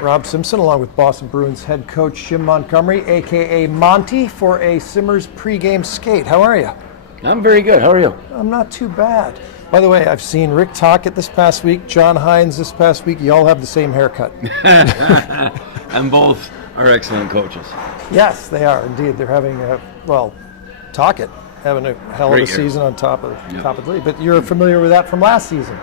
Rob Simpson, along with Boston Bruins head coach Jim Montgomery, a.k.a. Monty, for a Simmers pregame skate. How are you? I'm very good. How are you? I'm not too bad. By the way, I've seen Rick Tocchet this past week, John Hines this past week. You all have the same haircut. And both are excellent coaches. Yes, they are indeed. They're having Tocchet having a hell of a season on top of the league. But you're familiar with that from last season.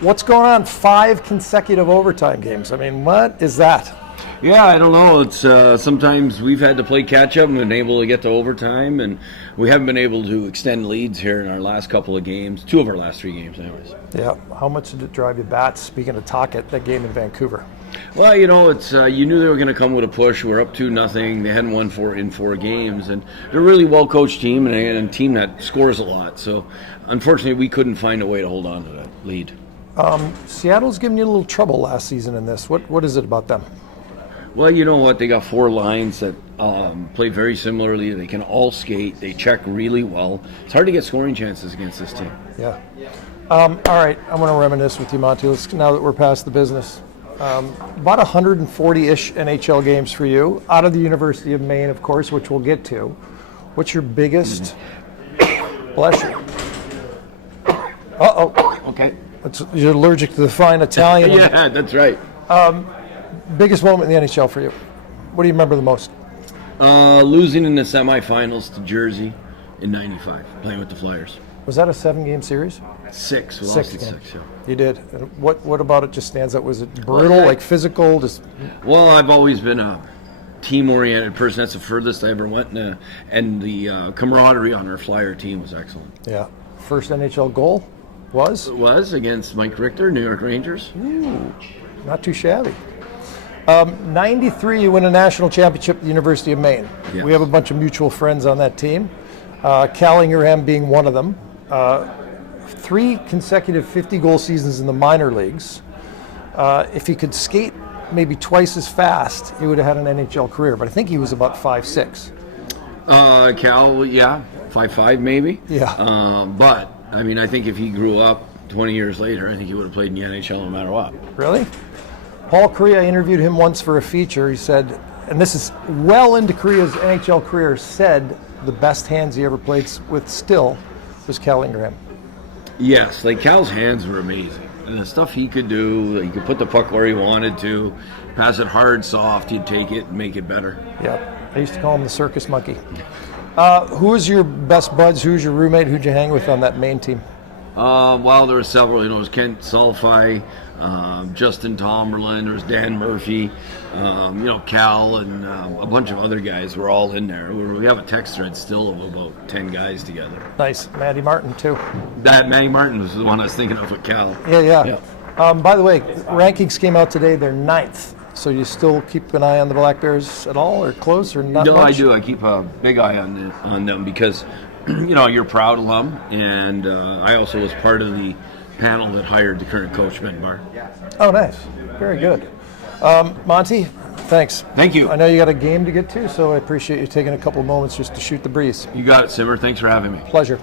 What's going on? 5 consecutive overtime games. I mean, what is that? Yeah, I don't know. It's sometimes we've had to play catch up and been able to get to overtime, and we haven't been able to extend leads here in our last couple of games. 2 of our last 3 games, anyways. Yeah. How much did it drive you bats? Speaking of Tocchet, that game in Vancouver. Well, it's you knew they were going to come with a push. We're up 2-0. They hadn't won in 4 games, and they're a really well coached team and a team that scores a lot. So, unfortunately, we couldn't find a way to hold on to that lead. Seattle's given you a little trouble last season in this. What is it about them? Well, you know what? They got 4 lines that play very similarly. They can all skate. They check really well. It's hard to get scoring chances against this team. Yeah. All right. I want to reminisce with you, Monty. Now that we're past the business. About 140-ish NHL games for you, out of the University of Maine, of course, which we'll get to. What's your biggest... Bless you. Uh-oh. Okay. You're allergic to the fine Italian. Yeah, that's right. Biggest moment in the NHL for you? What do you remember the most? Losing in the semifinals to Jersey in '95, playing with the Flyers. Was that a 7-game series? 6. We 6 lost in games. 6, yeah. You did. And what about it just stands out? Was it brutal, like physical? Well, I've always been a team-oriented person. That's the furthest I ever went, and the camaraderie on our Flyer team was excellent. Yeah. First NHL goal was? It was against Mike Richter, New York Rangers. Ooh, not too shabby. 93, you win a national championship at the University of Maine. Yes. We have a bunch of mutual friends on that team. Cal Ingraham being one of them. 3 consecutive 50-goal seasons in the minor leagues. If he could skate maybe twice as fast, he would have had an NHL career. But I think he was about 5'6". Cal, yeah, 5'5" maybe. Yeah. But, I mean, I think if he grew up 20 years later, I think he would have played in the NHL no matter what. Really? Paul Kariya, I interviewed him once for a feature. He said, and this is well into Kariya's NHL career, said the best hands he ever played with still was Cal Ingraham. Yes, like Cal's hands were amazing. And the stuff he could do, he could put the puck where he wanted to, pass it hard, soft, he'd take it and make it better. Yeah, I used to call him the circus monkey. Who was your best buds? Who was your roommate? Who'd you hang with on that Maine team? Well, there were several. It was Kent Sulfy, Justin Tomberlin, there was Dan Murphy, Cal, and a bunch of other guys were all in there. We have a text thread still of about 10 guys together. Nice. Matty Martin, too. Matty Martin was the one I was thinking of with Cal. Yeah. By the way, rankings came out today. They're 9th. So you still keep an eye on the Black Bears at all, or close, or not much? No, I do. I keep a big eye on them because, you're a proud alum, and I also was part of the panel that hired the current coach, Ben Barr. Oh, nice. Very good. Monty, thanks. Thank you. I know you got a game to get to, so I appreciate you taking a couple of moments just to shoot the breeze. You got it, Simmer. Thanks for having me. Pleasure.